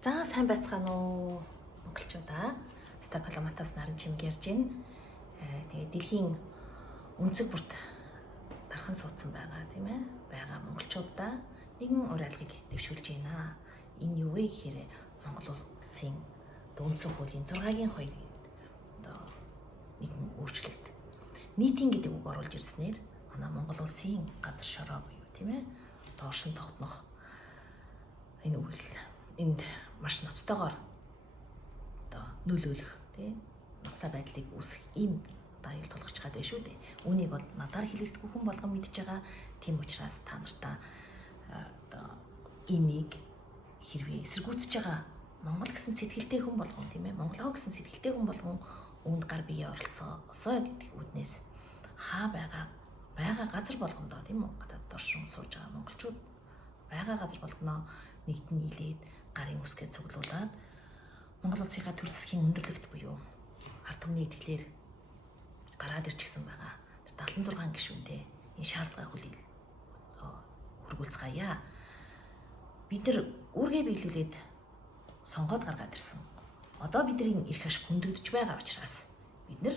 За сайн байцгаана уу монголчуудаа. Стокгольмоос наран чимэг ярьж байна. Тэгээд дэлхийн өнцөг бүрт дархан суудсан байгаа тийм ээ. Байгаа монголчуудаа нэгэн уриалгыг дэвшүүлж байна. Энэ юу вэ гэхээр Монгол улсын өнцөг хуулийн 6-гийн 2 одоо нэгэн өөрчлөлт. Нийтийн гэдэг үг оруулж ирснээр манай Монгол улсын газар шороо буюу тийм ээ. Дооршин тогтнох энэ үйл энд маш ноцтойгоор одоо нөлөөлөх тийм ноцтой байдлыг үүсгэх ийм аюул тулгарч байгаа дэ шүү дээ. Үүнийг бол надаар хэлэлцгүй хүн болгон мэдж байгаа. Тийм учраас та нартаа одоо энийг хэрвээ эсэргүүцэж байгаа Монгол гэсэн сэтгэлтэй хүн болгон тийм ээ Монголоо гэсэн сэтгэлтэй хүн болгон үүнд гар бие оролцоосоо гэдэг үднээс хаа байгаа газар болгондоо тийм үү гадаад доршин сууж байгаа монголчууд байгаа газар болгоноо нэгдэн нийлээд гарын үсгээ цуглуулад Монгол улсынхаа төр засгийн өндөрлөгт буюу ард түмний итгэлээр гараад ирчихсэн байгаа. Тэр 76 гишүүнтэй энэ шаардлагыг хургуулцгаая. Бид нар үүргээ биелүүлээд сонгоод гаргаад ирсэн. Одоо бидний эрх ашиг хүндэгдэж байгаа учраас бид нар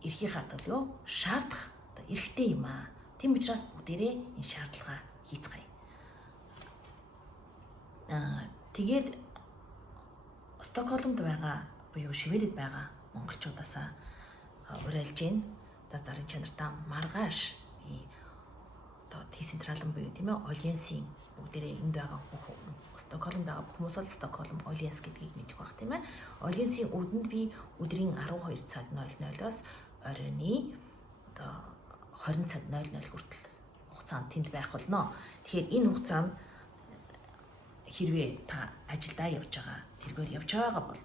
эрхийнхаа төлөө шаардах эрхтэй юм аа. Тийм учраас бүгдээрээ энэ шаардлагаа хийцгаая. Тэгээд Стокгольмд байгаа буюу Шведэд байгаа монголчуудаасаа уриалж гин та зарын чанартаа маргааш би одоо T-централн буюу тийм ээ Альянсын бүгдээрээ энд байгаа Стокгольмд байгаа хүмүүс бол Стокгольм Альянс гэдгийг мэдэх бах тийм ээ. Альянсын үдэнд би өдрийн 12 цаг 00-оос оройны одоо 20 цаг 00 хүртэл хугацаанд тэнд байх болно. Тэгэхээр энэ хугацаанд хэрвээ та ажилдаа явж байгаа, тэргээр явж байгаа бол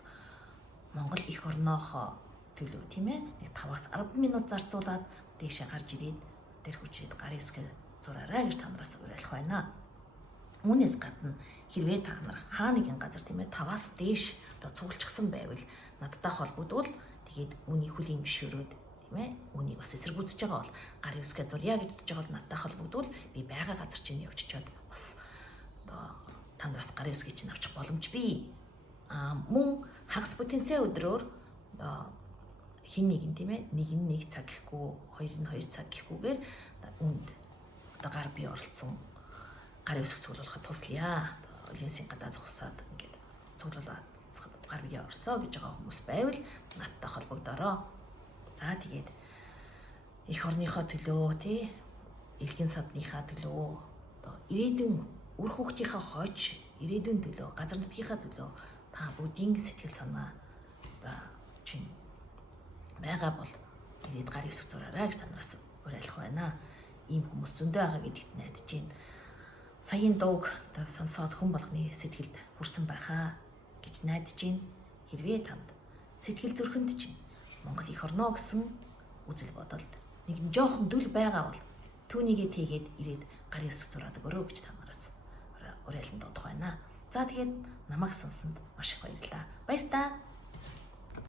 Монгол эх орноохоо төлөө тийм ээ нэг 5-аас 10 минут зарцуулаад дээшээ гарч ирээд тэр хүчээд гарын үсгээ зураарай гэж та нараас уриалах байна. Үүнээс гадна хэрвээ та нар хаа нэгэн газар тийм ээ 5-аас дээш одоо цуглчихсан байвал надтай холбогдвол тэгээд үүнийг хүлийн бишөрөөд тийм ээ үүнийг бас эсэргүүцэж байгаа бол гарын үсгээ зурья гэж бодож байгаа бол надтай холбогдвол би байгаа газар чинь явж очиод бас одоо та нараас гарын үсгийг чинь авчих боломж бий. Мөн хагас бүтэнсээ өдрөөр хин нэгэн тийм ээ нэг цаг гэхгүй хоёр нь 2 цаг гэхгүйгээр үнд одоо гар бие оролцсон гарын үсэг цуглуулахад туслая. Альянсын гадаа зогсоод ингээд цуглуулаад гар бие орсоо гэж байгаа хүмүүс байвал надтай холбогдороо. За тэгээд эх орныхоо төлөө тий элгэн садныхаа төлөө одоо ирээдүйн үр хүүхдийнхаа хойч ирээдүйн төлөө газар нутгийнхаа төлөө та бүгдийн сэтгэл санаа чинь байгаа бол ирээд гарын үсэг зураарай гэж та нараас уриалах байна. Ийм хүмүүс зөндөө байгаа гэдэгт найдаж байна. Саяын дууг сонсоод хүн болгоны сэтгэлд хүрсэн байхаа гэж найдаж байна. Хэрвээ танд сэтгэл зүрхэнд чинь Монгол эх орно гэсэн үзэл бодолд нэгэн жоохон дүл байгаа бол түүнийгээ тэгээд ирээд гарын үсэг зураадаг өрөө гэж та нараас уриалан дуудах байна. За тэгээд намайг сонсонд маш их баярлалаа. Баяр та.